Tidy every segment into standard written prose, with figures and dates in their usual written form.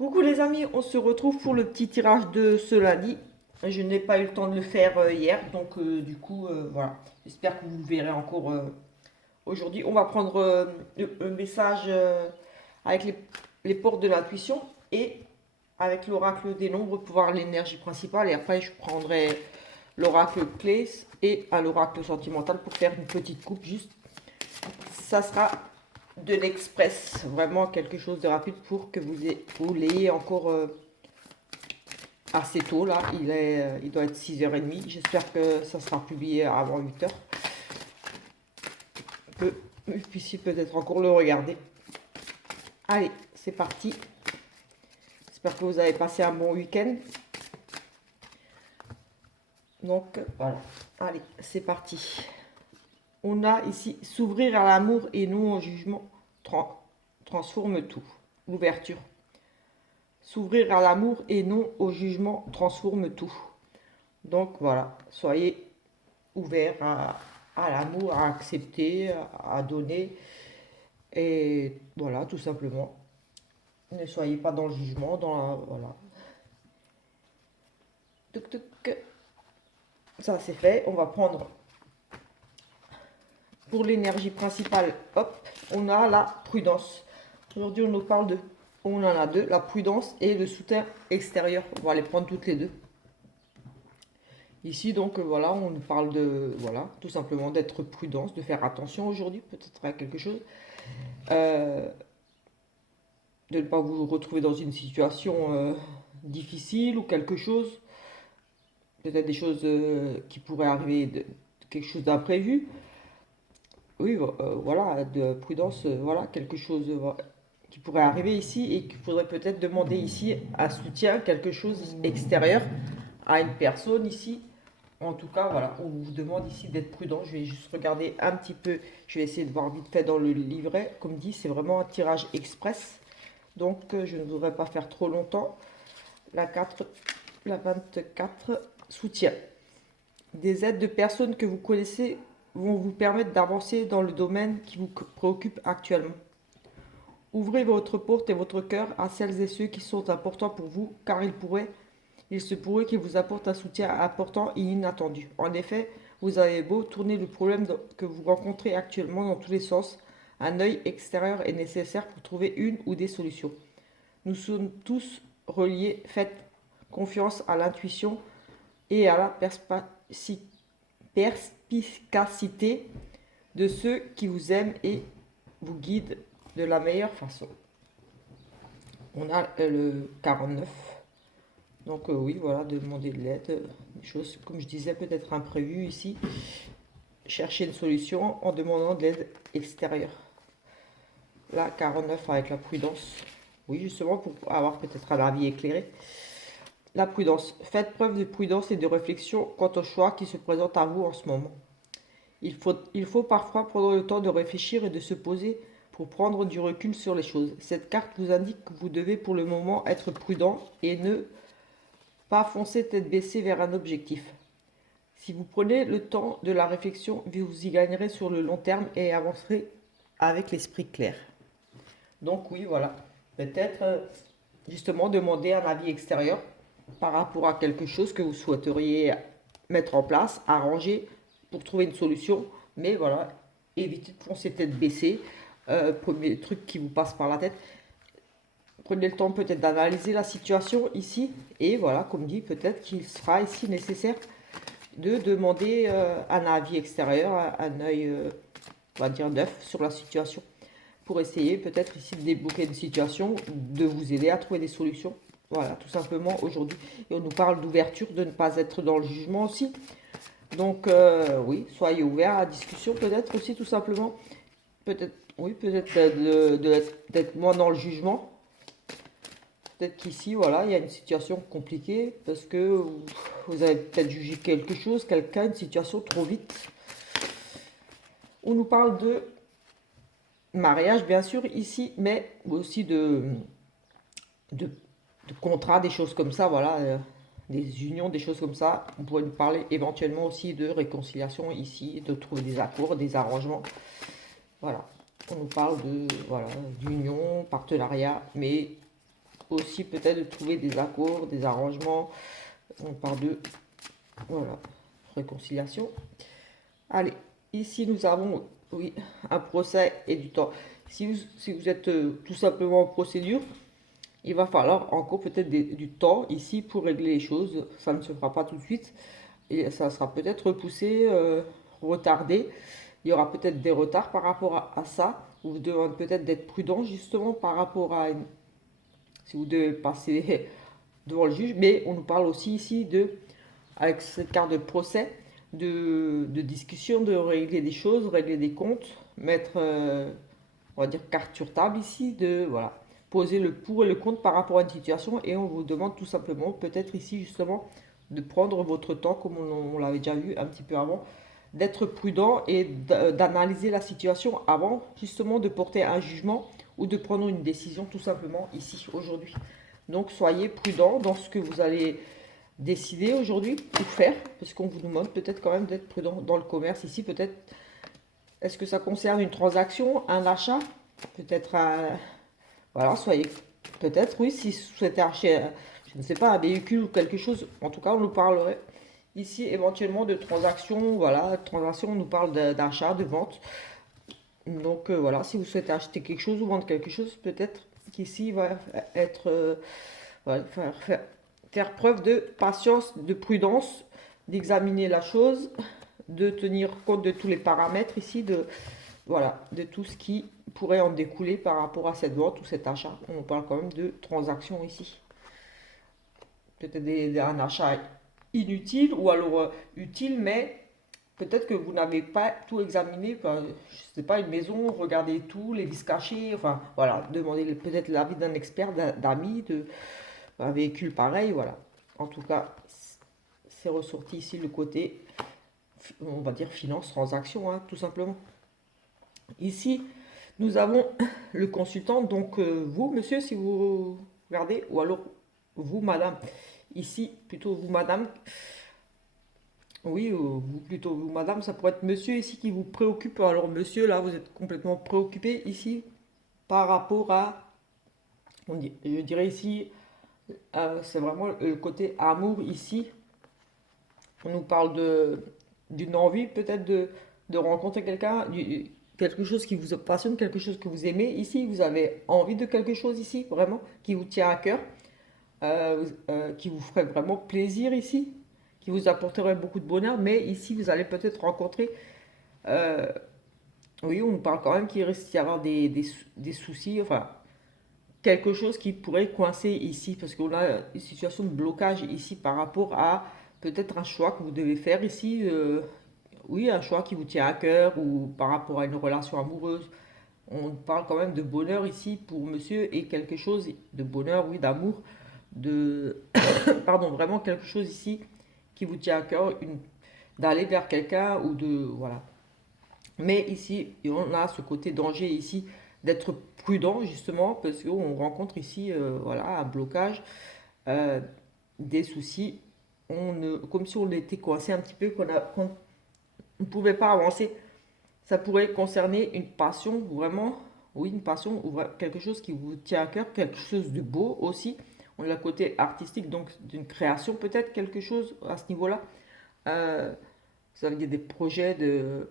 Coucou les amis, on se retrouve pour le petit tirage de ce lundi. Je n'ai pas eu le temps de le faire hier, donc du coup, voilà. J'espère que vous le verrez encore aujourd'hui. On va prendre le message avec les portes de l'intuition et avec l'oracle des nombres pour voir l'énergie principale. Et après, je prendrai l'oracle clés et un oracle sentimental pour faire une petite coupe juste. Ça sera de l'express, vraiment quelque chose de rapide pour que vous l'ayez encore assez tôt là. Il doit être 6h30. J'espère que ça sera publié avant 8h. Que vous puissiez peut-être encore le regarder. Allez, c'est parti. J'espère que vous avez passé un bon week-end. Donc voilà, allez, c'est parti. On a ici s'ouvrir à l'amour et non au jugement transforme tout. L'ouverture. S'ouvrir à l'amour et non au jugement transforme tout. Donc voilà, soyez ouverts à l'amour, à accepter, à donner. Et voilà, tout simplement. Ne soyez pas dans le jugement, voilà. Tuc, tuc. Ça c'est fait. On va prendre pour l'énergie principale, hop, on a la prudence. Aujourd'hui, on nous parle de, on en a deux, la prudence et le soutien extérieur. On va les prendre toutes les deux. Ici, donc, voilà, on nous parle de, voilà, tout simplement d'être prudence, de faire attention aujourd'hui, peut-être à quelque chose. Euh, de ne pas vous retrouver dans une situation difficile ou quelque chose. Peut-être des choses qui pourraient arriver, quelque chose d'imprévu. Oui, voilà, de prudence, voilà, quelque chose qui pourrait arriver ici et qu'il faudrait peut-être demander ici un soutien, quelque chose extérieur à une personne ici. En tout cas, voilà, on vous demande ici d'être prudent. Je vais juste regarder un petit peu, je vais essayer de voir vite fait dans le livret. Comme dit, c'est vraiment un tirage express, donc je ne voudrais pas faire trop longtemps. La 4, la 24, soutien. Des aides de personnes que vous connaissez vont vous permettre d'avancer dans le domaine qui vous préoccupe actuellement. Ouvrez votre porte et votre cœur à celles et ceux qui sont importants pour vous, car il se pourrait qu'ils vous apportent un soutien important et inattendu. En effet, vous avez beau tourner le problème que vous rencontrez actuellement dans tous les sens, un œil extérieur est nécessaire pour trouver une ou des solutions. Nous sommes tous reliés, faites confiance à l'intuition et à la perspicacité de ceux qui vous aiment et vous guident de la meilleure façon. On a le 49. Donc oui, voilà, demander de l'aide, des choses, comme je disais, peut-être imprévues ici. Chercher une solution en demandant de l'aide extérieure. Là, 49 avec la prudence. Oui, justement, pour avoir peut-être un avis éclairé. La prudence. Faites preuve de prudence et de réflexion quant aux choix qui se présentent à vous en ce moment. Il faut parfois prendre le temps de réfléchir et de se poser pour prendre du recul sur les choses. Cette carte vous indique que vous devez pour le moment être prudent et ne pas foncer tête baissée vers un objectif. Si vous prenez le temps de la réflexion, vous y gagnerez sur le long terme et avancerez avec l'esprit clair. Donc oui, voilà. Peut-être justement demander un avis extérieur par rapport à quelque chose que vous souhaiteriez mettre en place, arranger pour trouver une solution. Mais voilà, évitez de foncer tête baissée. Premier truc qui vous passe par la tête. Prenez le temps peut-être d'analyser la situation ici. Et voilà, comme dit, peut-être qu'il sera ici nécessaire de demander un avis extérieur, un œil, on va dire, neuf sur la situation. Pour essayer peut-être ici de débloquer une situation, de vous aider à trouver des solutions. Voilà, tout simplement aujourd'hui. Et on nous parle d'ouverture, de ne pas être dans le jugement aussi. Donc oui, soyez ouverts à la discussion peut-être aussi tout simplement. Peut-être, oui, peut-être d'être moins dans le jugement. Peut-être qu'ici, voilà, il y a une situation compliquée parce que vous avez peut-être jugé quelque chose, quelqu'un, une situation trop vite. On nous parle de mariage, bien sûr, ici, mais aussi de, de contrats, des choses comme ça, voilà, des unions, des choses comme ça. On pourrait nous parler éventuellement aussi de réconciliation ici, de trouver des accords, des arrangements. Voilà, on nous parle de, voilà, d'union, partenariat, mais aussi peut-être de trouver des accords, des arrangements. On parle de, voilà, réconciliation. Allez, ici nous avons, oui, un procès et du temps. Si vous êtes tout simplement en procédure, il va falloir encore peut-être du temps ici pour régler les choses. Ça ne se fera pas tout de suite et ça sera peut-être repoussé, retardé. Il y aura peut-être des retards par rapport à ça. Vous devez peut-être d'être prudent justement par rapport à si vous devez passer devant le juge. Mais on nous parle aussi ici de, avec cette carte de procès, de discussion, de régler des choses, régler des comptes, mettre, on va dire, carte sur table ici, de, voilà, poser le pour et le contre par rapport à une situation. Et on vous demande tout simplement, peut-être ici justement, de prendre votre temps, comme on l'avait déjà vu un petit peu avant, d'être prudent et d'analyser la situation avant justement de porter un jugement ou de prendre une décision tout simplement ici aujourd'hui. Donc soyez prudent dans ce que vous allez décider aujourd'hui ou faire, parce qu'on vous demande peut-être quand même d'être prudent dans le commerce ici. Peut-être, est-ce que ça concerne une transaction, un achat, peut-être un, voilà, soyez peut-être, oui, si vous souhaitez acheter, je ne sais pas, un véhicule ou quelque chose, en tout cas, on nous parlerait ici éventuellement de transactions, voilà, transaction, on nous parle d'achat, de vente. Donc voilà, si vous souhaitez acheter quelque chose ou vendre quelque chose, peut-être qu'ici va être, voilà, faire preuve de patience, de prudence, d'examiner la chose, de tenir compte de tous les paramètres ici, de, voilà, de tout ce qui pourrait en découler par rapport à cette vente ou cet achat. On parle quand même de transactions ici. Peut-être un achat inutile ou alors utile, mais peut-être que vous n'avez pas tout examiné. Enfin, je sais pas, une maison, regardez tout, les vis cachés, enfin voilà, demandez peut-être l'avis d'un expert, d'amis, un véhicule pareil, voilà. En tout cas, c'est ressorti ici le côté, on va dire, finance, transaction, hein, tout simplement. Ici, nous avons le consultant, donc vous, monsieur, si vous regardez, ou alors vous, madame. Ici, plutôt vous, madame. Oui, vous, plutôt vous, madame, ça pourrait être monsieur ici qui vous préoccupe. Alors, monsieur, là, vous êtes complètement préoccupé ici par rapport à, je dirais ici, c'est vraiment le côté amour ici. On nous parle d'une envie peut-être de rencontrer quelqu'un, quelque chose qui vous passionne, quelque chose que vous aimez. Ici, vous avez envie de quelque chose ici, vraiment, qui vous tient à cœur, qui vous ferait vraiment plaisir ici, qui vous apporterait beaucoup de bonheur. Mais ici, vous allez peut-être rencontrer, euh, oui, on nous parle quand même qu'il risque d'y avoir des soucis, enfin, quelque chose qui pourrait coincer ici, parce qu'on a une situation de blocage ici par rapport à peut-être un choix que vous devez faire ici. Oui, un choix qui vous tient à cœur ou par rapport à une relation amoureuse. On parle quand même de bonheur ici pour monsieur et quelque chose de bonheur, oui, d'amour, de, pardon, vraiment quelque chose ici qui vous tient à cœur, d'aller vers quelqu'un ou de, voilà. Mais ici, on a ce côté danger ici d'être prudent justement parce qu'on rencontre ici, voilà, un blocage, euh, des soucis. Comme si on était coincé un petit peu, qu'on ne pouvait pas avancer. Ça pourrait concerner une passion, vraiment, oui, une passion ou quelque chose qui vous tient à cœur, quelque chose de beau aussi. On a le côté artistique, donc d'une création peut-être, quelque chose à ce niveau-là. Euh, Ça veut dire des projets de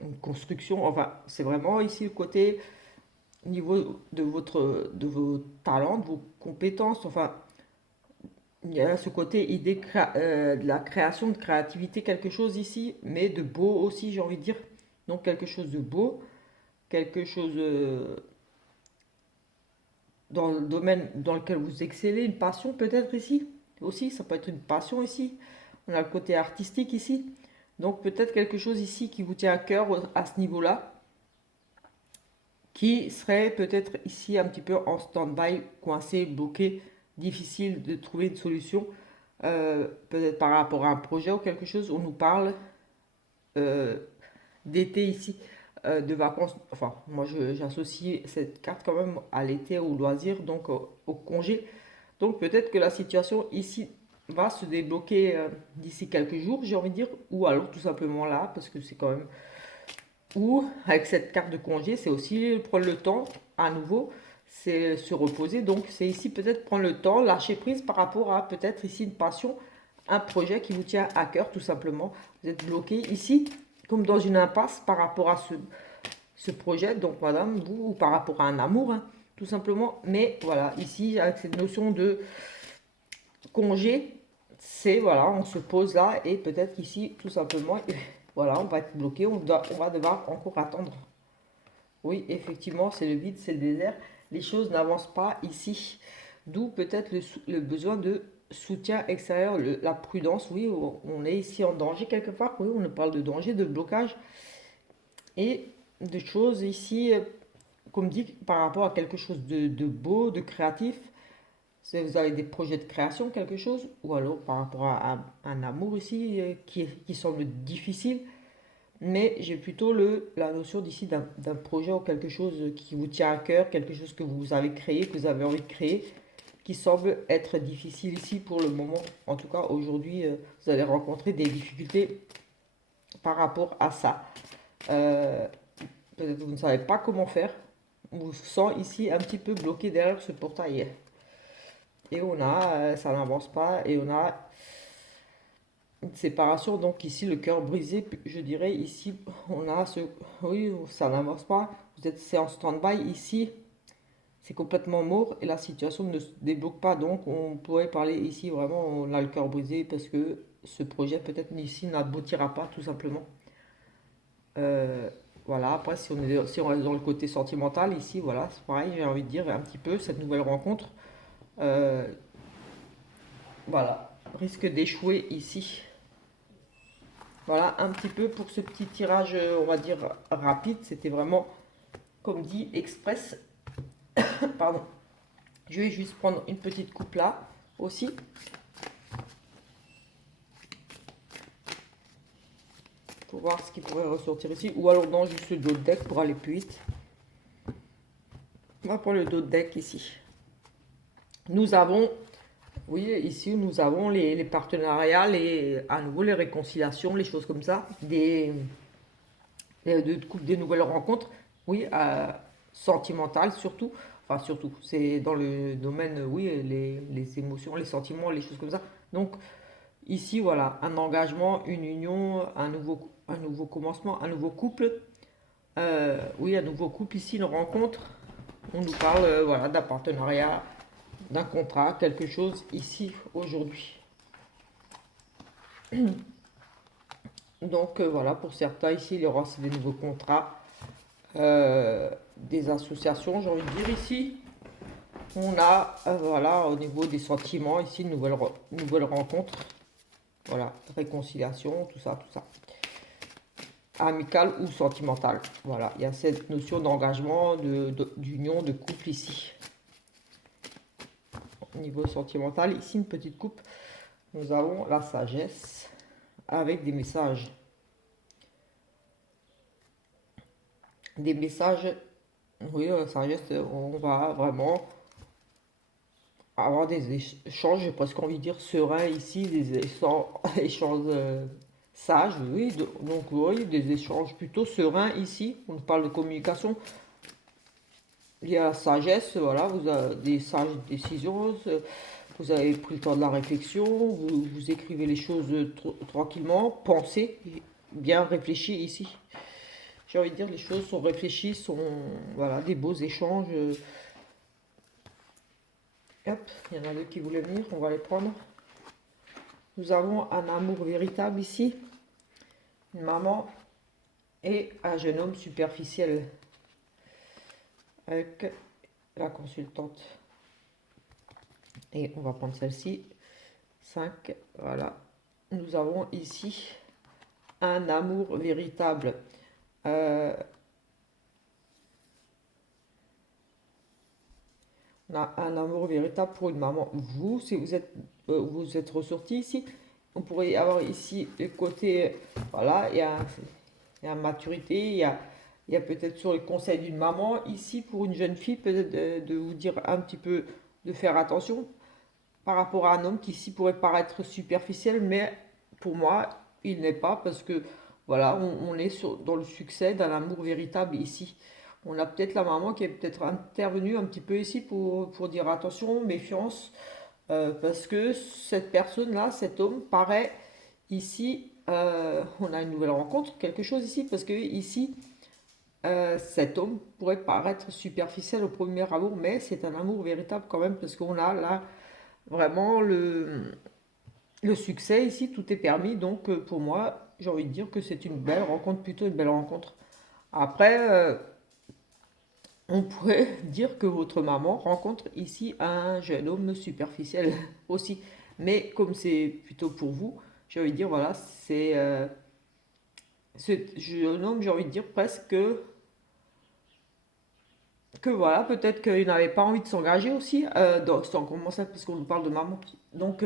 une construction. Enfin, c'est vraiment ici le côté au niveau de vos talents, de vos compétences. Enfin, il y a ce côté idée de la création, de créativité, quelque chose ici, mais de beau aussi, j'ai envie de dire. Donc quelque chose de beau, quelque chose dans le domaine dans lequel vous excellez, une passion peut-être ici aussi, ça peut être une passion ici. On a le côté artistique ici. Donc peut-être quelque chose ici qui vous tient à cœur à ce niveau-là, qui serait peut-être ici un petit peu en stand-by, coincé, bloqué, difficile de trouver une solution, peut-être par rapport à un projet ou quelque chose. On nous parle euh, d'été ici, de vacances. Enfin, moi j'associe cette carte quand même à l'été, au loisir, donc au congé. Donc peut-être que la situation ici va se débloquer d'ici quelques jours, j'ai envie de dire, ou alors tout simplement là, parce que c'est quand même. Ou avec cette carte de congé, c'est aussi prendre le temps à nouveau, c'est se reposer. Donc c'est ici peut-être prendre le temps, lâcher prise par rapport à peut-être ici une passion, un projet qui vous tient à cœur tout simplement. Vous êtes bloqué ici comme dans une impasse par rapport à ce projet, donc madame, vous, ou par rapport à un amour, hein, tout simplement. Mais voilà, ici avec cette notion de congé, c'est voilà, on se pose là et peut-être ici tout simplement, voilà, on va être bloqué, on va devoir encore attendre. Oui, effectivement, c'est le vide, c'est le désert. Les choses n'avancent pas ici. D'où peut-être le besoin de soutien extérieur, la prudence. Oui, on est ici en danger quelque part. Oui, on parle de danger, de blocage et de choses ici, comme dit, par rapport à quelque chose de beau, de créatif. Si vous avez des projets de création, quelque chose, ou alors par rapport à un amour ici qui semble difficile. Mais j'ai plutôt la notion d'ici d'un projet ou quelque chose qui vous tient à cœur, quelque chose que vous avez créé, que vous avez envie de créer, qui semble être difficile ici pour le moment. En tout cas, aujourd'hui, vous allez rencontrer des difficultés par rapport à ça. Euh, Peut-être que vous ne savez pas comment faire. On vous sent ici un petit peu bloqué derrière ce portail. Et on a, ça n'avance pas, et on a une séparation, donc ici le cœur brisé, je dirais ici on a ce, oui ça n'avance pas, c'est en stand-by ici, c'est complètement mort et la situation ne se débloque pas, donc on pourrait parler ici vraiment on a le cœur brisé parce que ce projet peut-être ici n'aboutira pas tout simplement. Euh, voilà, après si on est dans le côté sentimental ici, voilà, c'est pareil, j'ai envie de dire un petit peu cette nouvelle rencontre, euh, voilà, risque d'échouer ici. Voilà un petit peu pour ce petit tirage, on va dire rapide. C'était vraiment, comme dit, express. Pardon. Je vais juste prendre une petite coupe là aussi. Pour voir ce qui pourrait ressortir ici. Ou alors non, juste le dos de deck pour aller plus vite. On va prendre le dos de deck ici. Nous avons, oui, ici nous avons les partenariats, à nouveau les réconciliations, les choses comme ça. Des nouvelles rencontres, oui, sentimentales surtout, enfin surtout, c'est dans le domaine, oui, les émotions, les sentiments, les choses comme ça. Donc ici, voilà, un engagement, une union, un nouveau commencement, un nouveau couple. Oui, un nouveau couple ici, une rencontre. On nous parle, voilà, d'un partenariat, d'un contrat, quelque chose ici aujourd'hui. Donc voilà, pour certains ici, il y aura aussi des nouveaux contrats, des associations, j'ai envie de dire ici. On a, voilà, au niveau des sentiments, ici, nouvelle rencontre. Voilà, réconciliation, tout ça, tout ça. Amical ou sentimental. Voilà, il y a cette notion d'engagement, d'union, de couple ici. Au niveau sentimental, ici, une petite coupe. Nous avons la sagesse avec des messages. Des messages, oui, la sagesse, on va vraiment avoir des échanges, j'ai presque envie de dire sereins ici, des échanges sages, oui, donc oui, des échanges plutôt sereins ici. On parle de communication. Il y a la sagesse, voilà, vous avez des sages décisions, vous avez pris le temps de la réflexion, vous écrivez les choses tranquillement, pensez, bien réfléchi ici. J'ai envie de dire, les choses sont réfléchies, sont voilà, des beaux échanges. Hop, il y en a deux qui voulaient venir, on va les prendre. Nous avons un amour véritable ici, une maman et un jeune homme superficiel avec la consultante. Et on va prendre celle-ci, 5, voilà. Nous avons ici un amour véritable. On a un amour véritable pour une maman. Vous, si vous êtes ressorti ici, on pourrait avoir ici le côté, voilà, il y a maturité, il y a peut-être sur le conseil d'une maman, ici pour une jeune fille, peut-être de vous dire un petit peu de faire attention par rapport à un homme qui ici pourrait paraître superficiel, mais pour moi, il n'est pas parce que voilà, on est dans le succès d'un amour véritable ici. On a peut-être la maman qui est peut-être intervenue un petit peu ici pour dire attention, méfiance, parce que cette personne-là, cet homme, paraît ici, on a une nouvelle rencontre, quelque chose ici, parce que ici, cet homme pourrait paraître superficiel au premier amour, mais c'est un amour véritable quand même, parce qu'on a là vraiment le succès ici, tout est permis. Donc pour moi, j'ai envie de dire que c'est une belle rencontre, plutôt une belle rencontre. Après, on pourrait dire que votre maman rencontre ici un jeune homme superficiel aussi. Mais comme c'est plutôt pour vous, j'ai envie de dire, voilà, c'est ce jeune homme, j'ai envie de dire presque que voilà, peut-être qu'il n'avait pas envie de s'engager aussi. C'est encore ça parce qu'on nous parle de maman. Donc,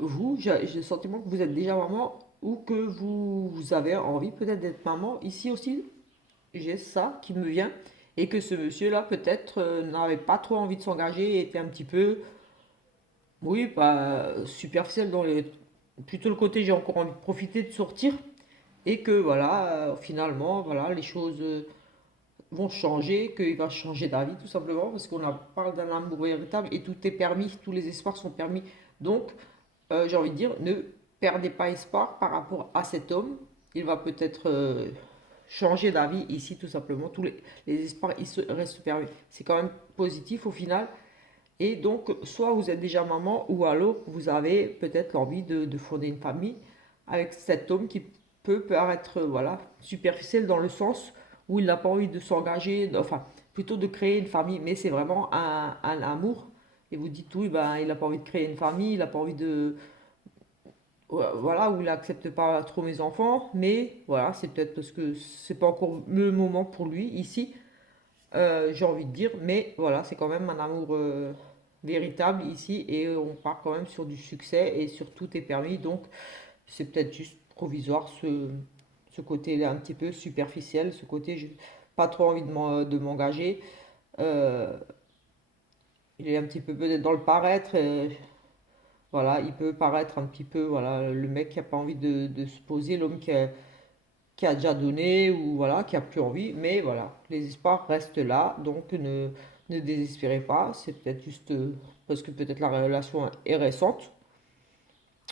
vous, j'ai le sentiment que vous êtes déjà maman ou que vous avez envie peut-être d'être maman. Ici aussi, j'ai ça qui me vient. Et que ce monsieur-là, peut-être, n'avait pas trop envie de s'engager et était un petit peu, oui, pas superficiel dans les. Plutôt le côté j'ai encore envie de profiter, de sortir. Et que voilà, finalement, voilà, les choses vont changer, qu'il va changer d'avis tout simplement, parce qu'on parle d'un amour véritable et tout est permis, tous les espoirs sont permis. Donc, j'ai envie de dire, ne perdez pas espoir par rapport à cet homme. Il va peut-être changer d'avis ici tout simplement. Tous les espoirs restent permis. C'est quand même positif au final. Et donc, soit vous êtes déjà maman, ou alors vous avez peut-être l'envie de fonder une famille avec cet homme qui peut paraître voilà, superficiel dans le sens où il n'a pas envie de s'engager, enfin, plutôt de créer une famille, mais c'est vraiment un amour. Et vous dites, oui, ben, il n'a pas envie de créer une famille, il n'a pas envie de. Voilà, où il n'accepte pas trop mes enfants, mais voilà, c'est peut-être parce que c'est pas encore le moment pour lui ici. J'ai envie de dire, mais voilà, c'est quand même un amour véritable ici et on part quand même sur du succès et sur tout est permis, donc c'est peut-être juste provisoire ce côté un petit peu superficiel, ce côté j'ai pas trop envie de m'engager. Euh, il est un petit peu peut-être dans le paraître, voilà, il peut paraître un petit peu, voilà, le mec qui a pas envie de se poser, l'homme qui a déjà donné ou voilà, qui a plus envie, mais voilà, les espoirs restent là, donc ne désespérez pas, c'est peut-être juste parce que peut-être la relation est récente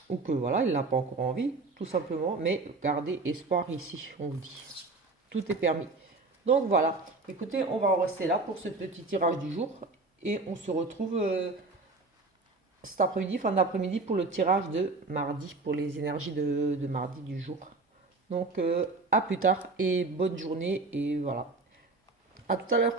ou que voilà, il n'a pas encore envie, tout simplement, mais gardez espoir ici, on vous dit. Tout est permis. Donc voilà, écoutez, on va en rester là pour ce petit tirage du jour et on se retrouve cet après-midi, fin d'après-midi pour le tirage de mardi, pour les énergies de mardi du jour. Donc à plus tard et bonne journée et voilà. À tout à l'heure.